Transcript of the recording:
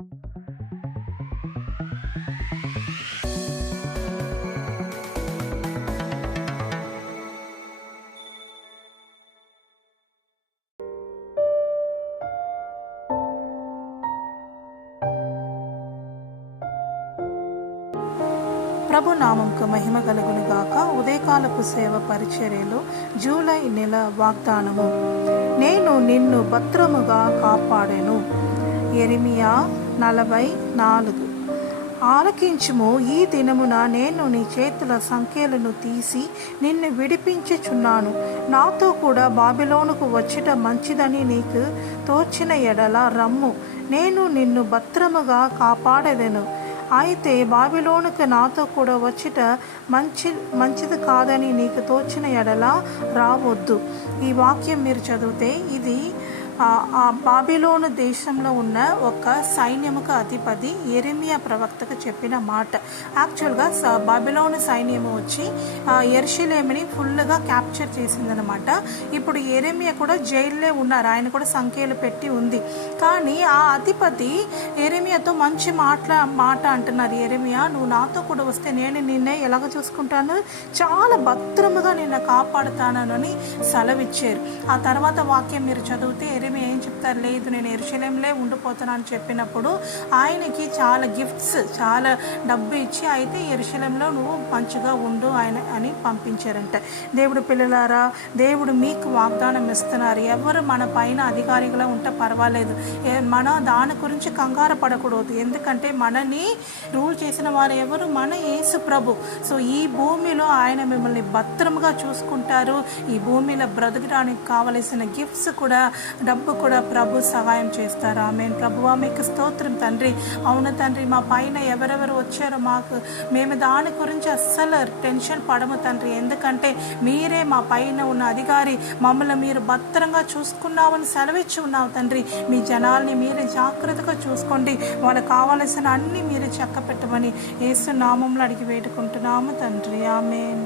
ప్రభు నామంకు మహిమ కలుగును గాక. ఉదయకాలపు సేవ పరిచర్యలో జూలై నెల వాగ్దానము. నేను నిన్ను భద్రముగా కాపాడెను. ఎరిమియా నలభై నాలుగు. ఆలకించుము ఈ దినమున నేను నీ చేతుల సంఖ్యలను తీసి నిన్ను విడిపించుచున్నాను. నాతో కూడా బాబిలోనుకు వచ్చుట మంచిదని నీకు తోచిన ఎడల రమ్ము. నేను నిన్ను భద్రముగా కాపాడెదను. అయితే బాబిలోనుకు నాతో కూడా వచ్చుట మంచి మంచిది కాదని నీకు తోచిన ఎడల రావద్దు. ఈ వాక్యం మీరు చదివితే ఇది ఆ బాబిలోను దేశంలో ఉన్న ఒక సైన్యముకు అధిపతి ఎరిమియా ప్రవక్తకు చెప్పిన మాట. యాక్చువల్గా స- బాబిలోను సైన్యము వచ్చి ఎర్షిలేమిని ఫుల్గా క్యాప్చర్ చేసిందనమాట ఇప్పుడు ఎరిమియా కూడా జైల్లో ఉన్నారు. ఆయన కూడా సంఖ్యలు పెట్టి ఉంది. కానీ ఆ అధిపతి ఎరిమియాతో మంచి మాట్లా మాట అంటున్నారు. ఎరిమియా నువ్వు నాతో కూడా వస్తే నేను నిన్నే ఎలాగ చూసుకుంటాను? చాలా భద్రముగా నిన్ను కాపాడుతానని సెలవిచ్చారు. ఆ తర్వాత వాక్యం మీరు చదివితే ఏమి ఏం చెప్తారు? లేదు నేను ఎరుశలేంలే ఉండిపోతున్నాను అని చెప్పినప్పుడు ఆయనకి చాలా గిఫ్ట్స్ చాలా డబ్బు ఇచ్చి అయితే ఎరుశలంలో నువ్వు మంచిగా ఉండు ఆయన అని పంపించారంట. దేవుడు పిల్లలారా దేవుడు మీకు వాగ్దానం ఇస్తున్నారు. ఎవరు మన పైన అధికారిగా ఉంటే పర్వాలేదు. మన దాని గురించి కంగారు పడకూడదు. ఎందుకంటే మనని రూల్ చేసిన వారు ఎవరు? మన యేసు ప్రభు. సో ఈ భూమిలో ఆయన మిమ్మల్ని భద్రంగా చూసుకుంటారు. ఈ భూమిలో బ్రతకడానికి కావలసిన గిఫ్ట్స్ కూడా డబ్బు కూడా ప్రభు సహాయం చేస్తారు. ఆమె ప్రభువా మీకు స్తోత్రం తండ్రి. అవును తండ్రి మా పైన ఎవరెవరు వచ్చారో మాకు మేము దాని గురించి అస్సలు టెన్షన్ పడము తండ్రి. ఎందుకంటే మీరే మా పైన ఉన్న అధికారి. మమ్మల్ని మీరు భద్రంగా చూసుకున్నామని సెలవిచ్చి ఉన్నావు తండ్రి. మీ జనాల్ని మీరే జాగ్రత్తగా చూసుకోండి. వాళ్ళకి కావలసిన అన్ని మీరు చక్క పెట్టమని ఏసు నామంలో అడిగి వేడుకుంటున్నాము తండ్రి. ఆమెన్.